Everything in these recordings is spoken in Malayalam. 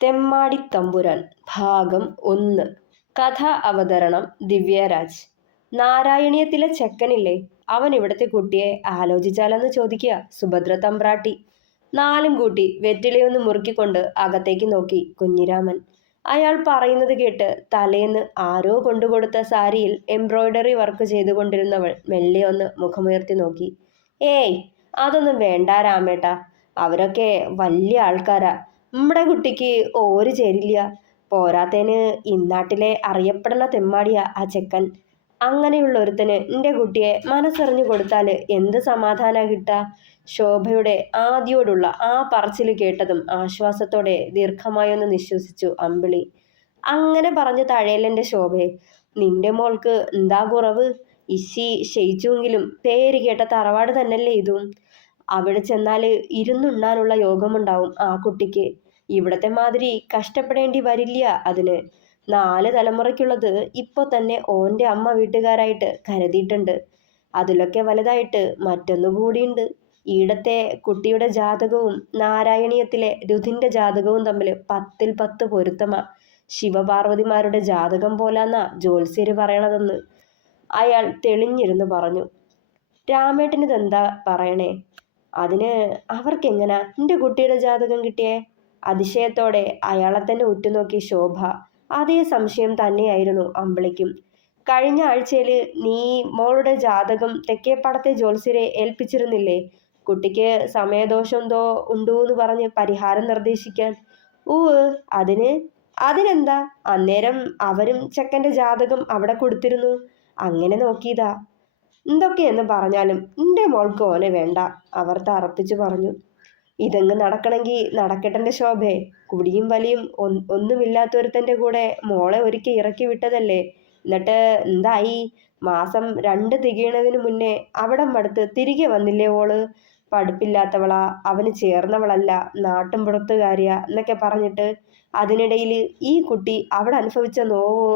തെമ്മാടിത്തമ്പുരാൻ ഭാഗം 1. കഥ അവതരണം ദിവ്യരാജ്. നാരായണീയത്തിലെ ചെക്കനില്ലേ, അവൻ ഇവിടുത്തെ കുട്ടിയെ ആലോചിച്ചാലെന്ന് ചോദിക്കുക സുഭദ്ര തമ്പ്രാട്ടി. നാലും കൂട്ടി വെറ്റിലയൊന്ന് മുറുക്കിക്കൊണ്ട് അകത്തേക്ക് നോക്കി കുഞ്ഞിരാമൻ. അയാൾ പറയുന്നത് കേട്ട് തലേന്ന് ആരോ കൊണ്ടുകൊടുത്ത സാരിയിൽ എംബ്രോയിഡറി വർക്ക് ചെയ്തുകൊണ്ടിരുന്നവൾ മെല്ലെ ഒന്ന് മുഖമുയർത്തി നോക്കി. ഏയ്, അതൊന്നും വേണ്ട രാമേട്ടാ, അവരൊക്കെ വലിയ ആൾക്കാരാ. നമ്മുടെ കുട്ടിക്ക് ഓര് ചേരില്ല. പോരാത്തേന് ഇന്നാട്ടിലെ അറിയപ്പെടുന്ന തെമ്മാടിയാ ആ ചെക്കൻ. അങ്ങനെയുള്ള ഒരുത്തന് എൻ്റെ കുട്ടിയെ മനസ്സറിഞ്ഞു കൊടുത്താൽ എന്ത് സമാധാന കിട്ടാ? ശോഭയുടെ ആദിയോടുള്ള ആ പറച്ചിൽ കേട്ടതും ആശ്വാസത്തോടെ ദീർഘമായൊന്ന് നിശ്വസിച്ചു അമ്പിളി. അങ്ങനെ പറഞ്ഞു തഴയലെൻ്റെ ശോഭയെ, നിന്റെ മോൾക്ക് എന്താ കുറവ്? ഇശി ക്ഷയിച്ചുവെങ്കിലും പേര് കേട്ട തറവാട് തന്നെയല്ലേ ഇതും. അവിടെ ചെന്നാൽ ഇരുന്നുണ്ണാനുള്ള യോഗമുണ്ടാവും ആ കുട്ടിക്ക്. ഇവിടത്തെ മാതിരി കഷ്ടപ്പെടേണ്ടി വരില്ല അതിന്. 4 തലമുറയ്ക്കുള്ളത് ഇപ്പോൾ തന്നെ ഓൻ്റെ അമ്മ വീട്ടുകാരായിട്ട് കരുതിയിട്ടുണ്ട്. അതിലൊക്കെ വലുതായിട്ട് മറ്റൊന്നുകൂടിയുണ്ട്. ഈടത്തെ കുട്ടിയുടെ ജാതകവും നാരായണീയത്തിലെ രുധിൻ്റെ ജാതകവും തമ്മിൽ 10ൽ 10 പൊരുത്തമാ. ശിവപാർവതിമാരുടെ ജാതകം പോലാന്നാ ജ്യോത്സ്യര് പറയണതെന്ന് അയാൾ തെളിഞ്ഞിരുന്ന് പറഞ്ഞു. രാമേട്ടനിതെന്താ പറയണേ? അതിന് അവർക്കെങ്ങനാ എൻ്റെ കുട്ടിയുടെ ജാതകം കിട്ടിയേ? അതിശയത്തോടെ അയാളെ തന്നെ ഉറ്റുനോക്കി ശോഭ. അതേ സംശയം തന്നെയായിരുന്നു അമ്പിളിക്കും. കഴിഞ്ഞ ആഴ്ചയിൽ നീ മോളുടെ ജാതകം തെക്കേപ്പടത്തെ ജ്യോത്സ്യരെ ഏൽപ്പിച്ചിരുന്നില്ലേ, കുട്ടിക്ക് സമയദോഷം എന്തോ ഉണ്ടൂന്ന് പറഞ്ഞ് പരിഹാരം നിർദ്ദേശിക്കാൻ? ഊവ്, അതിനെന്താ? അന്നേരം അവരും ചെക്കൻ്റെ ജാതകം അവിടെ കൊടുത്തിരുന്നു. അങ്ങനെ നോക്കിയതാ. എന്തൊക്കെയെന്ന് പറഞ്ഞാലും എൻ്റെ മോൾക്ക് ഓനെ വേണ്ട, അവർ തറപ്പിച്ചു പറഞ്ഞു. ഇതങ്ങ് നടക്കണമെങ്കിൽ നടക്കട്ടെ ശോഭേ. കുടിയും വലിയും ഒന്നുമില്ലാത്തൊരുത്തൻ്റെ കൂടെ മോളെ ഒരുക്കി ഇറക്കി വിട്ടതല്ലേ. എന്നിട്ട് എന്തായി? മാസം 2 തികയണതിന് മുന്നേ അവിടം മടുത്ത് തിരികെ വന്നില്ലേ ഓള്? പഠിപ്പില്ലാത്തവളാ, അവന് ചേർന്നവളല്ല, നാട്ടും പുറത്തുകാരിയാ എന്നൊക്കെ പറഞ്ഞിട്ട് അതിനിടയിൽ ഈ കുട്ടി അവിടെ അനുഭവിച്ച നോവോ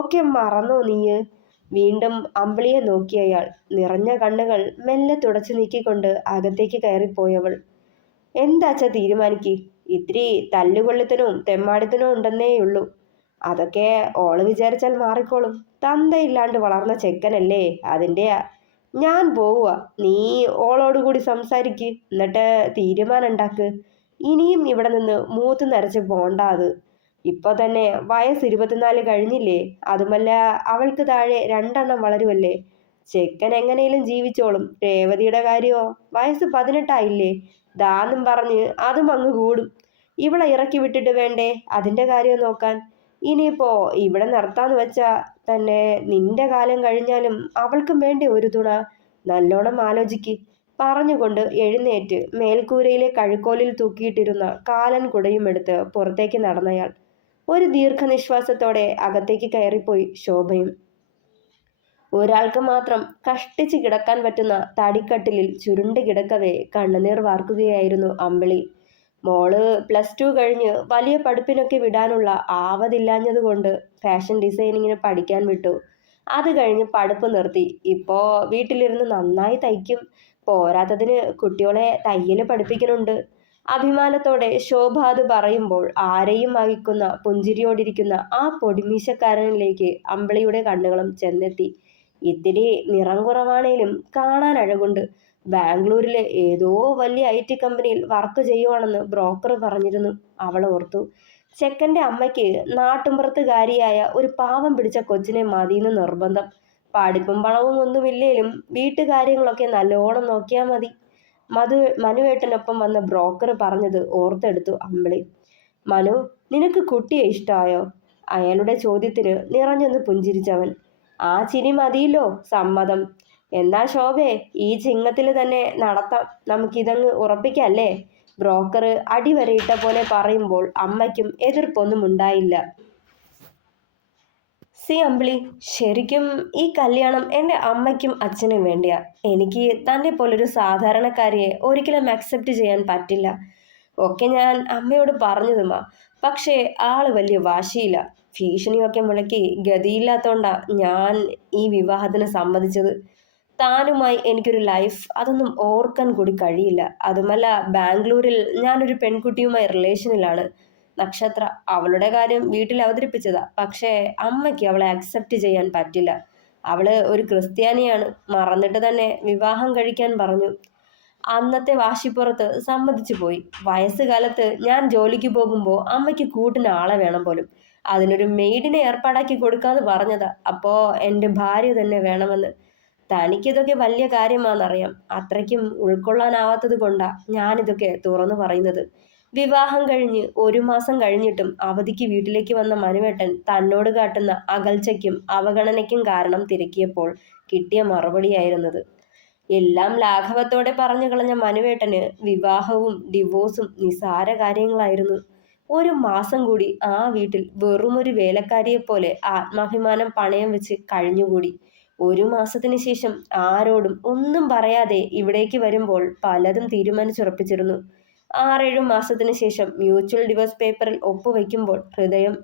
ഒക്കെ മറന്നോ നീയ്? വീണ്ടും അമ്പിളിയെ നോക്കിയയാൾ. നിറഞ്ഞ കണ്ണുകൾ മെല്ലെ തുടച്ചു നീക്കിക്കൊണ്ട് അകത്തേക്ക് കയറിപ്പോയവൾ. എന്താച്ചാ തീരുമാനിക്ക്. ഇത്തിരി തല്ലുകൊള്ളിത്തനവും തെമ്മാടിത്തനവും ഉണ്ടെന്നേയുള്ളൂ. അതൊക്കെ ഓള് വിചാരിച്ചാൽ മാറിക്കോളും. തന്തയില്ലാണ്ട് വളർന്ന ചെക്കനല്ലേ, അതിൻ്റെയാ. ഞാൻ പോവുക, നീ ഓളോടുകൂടി സംസാരിക്ക്, എന്നിട്ട് തീരുമാനം ഉണ്ടാക്ക്. ഇനിയും ഇവിടെ നിന്ന് മൂത്ത് നരച്ച് പോണ്ട. അത് ഇപ്പോൾ തന്നെ വയസ്സ് 24 കഴിഞ്ഞില്ലേ. അതുമല്ല അവൾക്ക് താഴെ 2 എണ്ണം വളരുമല്ലേ. ചെക്കൻ എങ്ങനെയും ജീവിച്ചോളും. രേവതിയുടെ കാര്യമോ വയസ്സ് 18 ആയില്ലേ. ദാന്നും പറഞ്ഞ് അതും അങ്ങ് കൂടും. ഇവളെ ഇറക്കി വിട്ടിട്ട് വേണ്ടേ അതിൻ്റെ കാര്യം നോക്കാൻ. ഇനിയിപ്പോ ഇവിടെ നിർത്താന്ന് വെച്ചാ തന്നെ നിന്റെ കാലം കഴിഞ്ഞാലും അവൾക്കും വേണ്ടേ ഒരു തുണ. നല്ലോണം ആലോചിക്ക്. പറഞ്ഞുകൊണ്ട് എഴുന്നേറ്റ് മേൽക്കൂരയിലെ കഴുക്കോലിൽ തൂക്കിയിട്ടിരുന്ന കാലൻ കുടയും എടുത്ത് പുറത്തേക്ക് നടന്നയാൾ ഒരു ദീർഘനിശ്വാസത്തോടെ അകത്തേക്ക് കയറിപ്പോയി ശോഭയും. ഒരാൾക്ക് മാത്രം കഷ്ടിച്ച് കിടക്കാൻ പറ്റുന്ന തടിക്കട്ടിലിൽ ചുരുണ്ട് കിടക്കവേ കണ്ണുനീർ വാർക്കുകയായിരുന്നു അമ്പിളി. മോള് +2 കഴിഞ്ഞ് വലിയ പഠിപ്പിനൊക്കെ വിടാനുള്ള ആവതില്ലാഞ്ഞതുകൊണ്ട് ഫാഷൻ ഡിസൈനിങ്ങിന് പഠിക്കാൻ വിട്ടു. അത് കഴിഞ്ഞ് പഠിപ്പ് നിർത്തി. ഇപ്പോൾ വീട്ടിലിരുന്ന് നന്നായി തയ്ക്കും. പോരാത്തതിന് കുട്ടികളെ തയ്യൽ പഠിപ്പിക്കുന്നുണ്ട്. അഭിമാനത്തോടെ ശോഭ അത് പറയുമ്പോൾ ആരെയും വഹിക്കുന്ന പുഞ്ചിരിയോടിരിക്കുന്ന ആ പൊടിമീശക്കാരനിലേക്ക് അമ്പിളിയുടെ കണ്ണുകളും ചെന്നെത്തി. ഇത്തിരി നിറം കുറവാണേലും കാണാൻ അഴകുണ്ട്. ബാംഗ്ലൂരിലെ ഏതോ വലിയ IT കമ്പനിയിൽ വർക്ക് ചെയ്യുവാണെന്ന് ബ്രോക്കർ പറഞ്ഞിരുന്നു. അവൾ ഓർത്തു. ചെക്കൻ്റെ അമ്മയ്ക്ക് നാട്ടുമ്പുറത്തുകാരിയായ ഒരു പാവം പിടിച്ച കൊച്ചിനെ മതിയെന്ന് നിർബന്ധം. പഠിപ്പും പണവും ഒന്നുമില്ലേലും വീട്ടുകാര്യങ്ങളൊക്കെ നല്ലോണം നോക്കിയാൽ മതി. മനുവേട്ടനൊപ്പം വന്ന ബ്രോക്കർ പറഞ്ഞത് ഓർത്തെടുത്തു അമ്പിളി. മനു, നിനക്ക് കുട്ടിയെ ഇഷ്ടമായോ? അയാളുടെ ചോദ്യത്തിന് നിറഞ്ഞൊന്ന് പുഞ്ചിരിച്ചവൻ. ആ ചിരി മതിയല്ലോ, സമ്മതം. എന്നാ ശോഭേ, ഈ ചിങ്ങത്തിൽ തന്നെ നടത്താം. നമുക്കിതങ്ങ് ഉറപ്പിക്കല്ലേ? ബ്രോക്കർ അടിവരയിട്ട പോലെ പറയുമ്പോൾ അമ്മയ്ക്കും എതിർപ്പൊന്നും ഉണ്ടായില്ല. അമ്പിളി, ശരിക്കും ഈ കല്യാണം എൻ്റെ അമ്മയ്ക്കും അച്ഛനും വേണ്ടിയാ. എനിക്ക് തന്നെ പോലൊരു സാധാരണക്കാരിയെ ഒരിക്കലും അക്സെപ്റ്റ് ചെയ്യാൻ പറ്റില്ല. ഒക്കെ ഞാൻ അമ്മയോട് പറഞ്ഞതുമാ. പക്ഷേ ആള് വലിയ വാശിയില്ല. ഭീഷണിയൊക്കെ മുഴക്കി ഗതിയില്ലാത്തോണ്ടാ ഞാൻ ഈ വിവാഹത്തിന് സമ്മതിച്ചത്. താനുമായി എനിക്കൊരു ലൈഫ്, അതൊന്നും ഓർക്കാൻ കൂടി കഴിയില്ല. അതുമല്ല ബാംഗ്ലൂരിൽ ഞാനൊരു പെൺകുട്ടിയുമായി റിലേഷനിലാണ്. നക്ഷത്ര അവളുടെ കാര്യം വീട്ടിൽ അവതരിപ്പിച്ചതാ. പക്ഷേ അമ്മയ്ക്ക് അവളെ അക്സെപ്റ്റ് ചെയ്യാൻ പറ്റില്ല. അവള് ഒരു ക്രിസ്ത്യാനിയാണ്. മറന്നിട്ട് തന്നെ വിവാഹം കഴിക്കാൻ പറഞ്ഞു. അന്നത്തെ വാശിപ്പുറത്ത് സമ്മതിച്ചു പോയി. വയസ്സുകാലത്ത് ഞാൻ ജോലിക്ക് പോകുമ്പോൾ അമ്മയ്ക്ക് കൂട്ടിന് ആളെ വേണം പോലും. അതിനൊരു മെയ്ഡിനെ ഏർപ്പാടാക്കി കൊടുക്കാന്ന് പറഞ്ഞതാ. അപ്പോ എൻ്റെ ഭാര്യ തന്നെ വേണമെന്ന്. തനിക്കിതൊക്കെ വലിയ കാര്യമാണെന്നറിയാം. അത്രയ്ക്കും ഉൾക്കൊള്ളാനാവാത്തത് കൊണ്ടാ ഞാനിതൊക്കെ തുറന്നു പറയുന്നത്. വിവാഹം കഴിഞ്ഞ് 1 മാസം കഴിഞ്ഞിട്ടും അവധിക്ക് വീട്ടിലേക്ക് വന്ന മനുവേട്ടൻ തന്നോട് കാട്ടുന്ന അകൽച്ചയ്ക്കും അവഗണനയ്ക്കും കാരണം തിരക്കിയപ്പോൾ കിട്ടിയ മറുപടിയായിരുന്നത്. എല്ലാം ലാഘവത്തോടെ പറഞ്ഞു കളഞ്ഞ മനുവേട്ടന് വിവാഹവും ഡിവോഴ്സും നിസാര കാര്യങ്ങളായിരുന്നു. 1 മാസം കൂടി ആ വീട്ടിൽ വെറുമൊരു വേലക്കാരിയെപ്പോലെ ആത്മാഭിമാനം പണയം വെച്ച് കഴിഞ്ഞുകൂടി. 1 മാസത്തിന് ശേഷം ആരോടും ഒന്നും പറയാതെ ഇവിടേക്ക് വരുമ്പോൾ പലതും തീരുമാനിച്ചുറപ്പിച്ചിരുന്നു. 6-7 മാസത്തിന് ശേഷം മ്യൂച്വൽ ഡിവോഴ്സ് പേപ്പറിൽ ഒപ്പുവെക്കുമ്പോൾ ഹൃദയം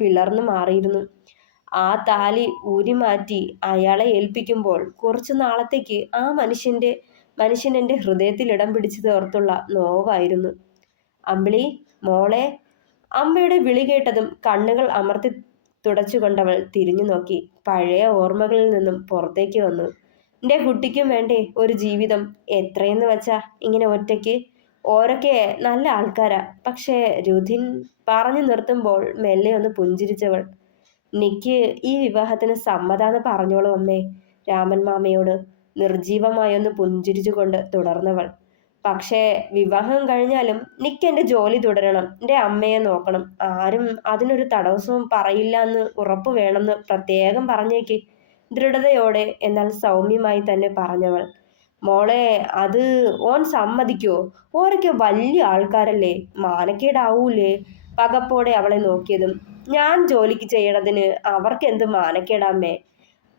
പിളർന്നു മാറിയിരുന്നു. ആ താലി ഊരിമാറ്റി അയാളെ ഏൽപ്പിക്കുമ്പോൾ കുറച്ചു നാളത്തേക്ക് ആ മനുഷ്യൻ എൻ്റെ ഹൃദയത്തിൽ ഇടം പിടിച്ചതോർത്തുള്ള നോവായിരുന്നു. അമ്പിളി മോളെ. അമ്മയുടെ വിളി കേട്ടതും കണ്ണുകൾ അമർത്തി തുടച്ചുകൊണ്ടവൾ തിരിഞ്ഞു നോക്കി. പഴയ ഓർമ്മകളിൽ നിന്നും പുറത്തേക്ക് വന്നു. എൻ്റെ കുട്ടിക്കും വേണ്ടേ ഒരു ജീവിതം? എത്രയെന്ന് വെച്ചാ ഇങ്ങനെ ഒറ്റയ്ക്ക്? ഓരൊക്കെ നല്ല ആൾക്കാരാ. പക്ഷേ രുധിൻ പറഞ്ഞു നിർത്തുമ്പോൾ മെല്ലെ ഒന്ന് പുഞ്ചിരിച്ചവൾ. നിക്ക് ഈ വിവാഹത്തിന് സമ്മതാന്ന് പറഞ്ഞോളൂ അമ്മേ. രാമൻ മാമയോട് നിർജീവമായൊന്ന് പുഞ്ചിരിച്ചുകൊണ്ട് തുടർന്നവൾ. പക്ഷേ വിവാഹം കഴിഞ്ഞാലും നിക്ക് എൻ്റെ ജോലി തുടരണം. എൻ്റെ അമ്മയെ നോക്കണം. ആരും അതിനൊരു തടസ്സവും പറയില്ല എന്ന് ഉറപ്പ് വേണമെന്ന് പ്രത്യേകം പറഞ്ഞേക്ക്. ദൃഢതയോടെ എന്നാൽ സൗമ്യമായി തന്നെ പറഞ്ഞവൾ. മോളെ, അത് ഓൻ സമ്മതിക്കോ? ഓരൊക്കെ വലിയ ആൾക്കാരല്ലേ, മാനക്കേടാവൂലേ? പകപ്പോടെ അവളെ നോക്കിയതും. ഞാൻ ജോലിക്ക് ചെയ്യണതിന് അവർക്ക് എന്ത് മാനക്കേടാമ്മേ?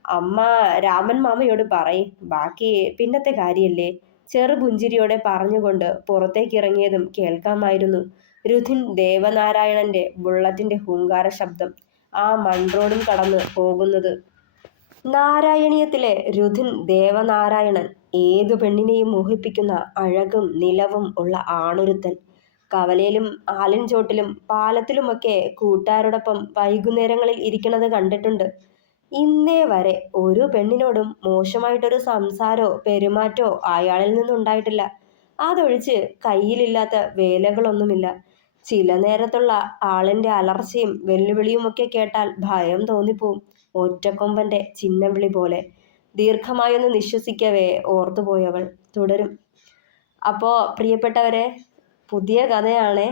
അമ്മ രാമൻ മാമയോട് പറയ്, ബാക്കി പിന്നത്തെ കാര്യല്ലേ? ചെറുപുഞ്ചിരിയോടെ പറഞ്ഞുകൊണ്ട് പുറത്തേക്കിറങ്ങിയതും കേൾക്കാമായിരുന്നു രുധിൻ ദേവനാരായണന്റെ ബുള്ളറ്റിന്റെ ഹൂങ്കാര ശബ്ദം ആ മൺറോഡും കടന്ന് പോകുന്നത്. നാരായണീയത്തിലെ രുധിൻ ദേവനാരായണൻ ഏതു പെണ്ണിനെയും മോഹിപ്പിക്കുന്ന അഴകും നിലവും ഉള്ള ആണൊരുത്തൻ. കവലയിലും ആലിൻചോട്ടിലും പാലത്തിലുമൊക്കെ കൂട്ടുകാരോടൊപ്പം വൈകുന്നേരങ്ങളിൽ ഇരിക്കുന്നത് കണ്ടിട്ടുണ്ട്. ഇന്നേ വരെ ഒരു പെണ്ണിനോടും മോശമായിട്ടൊരു സംസാരോ പെരുമാറ്റോ അയാളിൽ നിന്നുണ്ടായിട്ടില്ല. അതൊഴിച്ച് കയ്യിലില്ലാത്ത വേലകളൊന്നുമില്ല. ചില നേരത്തുള്ള ആളിൻ്റെ അലർച്ചയും വെല്ലുവിളിയുമൊക്കെ കേട്ടാൽ ഭയം തോന്നിപ്പോവും. ഒറ്റക്കൊമ്പന്റെ ചിന്നവിളി പോലെ. ദീർഘമായൊന്ന് നിശ്വസിക്കവേ ഓർത്തുപോയവൾ തുടരും. അപ്പോൾ പ്രിയപ്പെട്ടവരെ, പുതിയ കഥയാണ്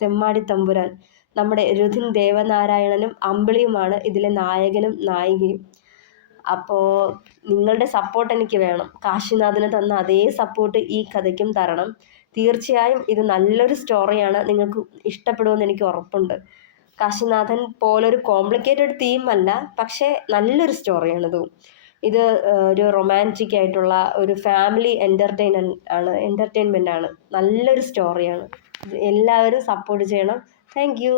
തെമ്മാടി തമ്പുരാൻ. നമ്മുടെ രുധിൻ ദേവനാരായണനും അമ്പിളിയുമാണ് ഇതിലെ നായകനും നായികയും. അപ്പോൾ നിങ്ങളുടെ സപ്പോർട്ട് എനിക്ക് വേണം. കാശിനാഥന് തന്ന അതേ സപ്പോർട്ട് ഈ കഥയ്ക്കും തരണം. തീർച്ചയായും ഇത് നല്ലൊരു സ്റ്റോറിയാണ്. നിങ്ങൾക്ക് ഇഷ്ടപ്പെടുമെന്ന് എനിക്ക് ഉറപ്പുണ്ട്. കാശിനാഥൻ പോലൊരു കോംപ്ലിക്കേറ്റഡ് തീം അല്ല, പക്ഷേ നല്ലൊരു സ്റ്റോറിയാണിത്. ഇത് ഒരു റൊമാൻറ്റിക് ആയിട്ടുള്ള ഒരു ഫാമിലി എൻ്റർടൈൻമെൻ്റ് ആണ്. നല്ലൊരു സ്റ്റോറിയാണ്. എല്ലാവരും സപ്പോർട്ട് ചെയ്യണം. Thank you.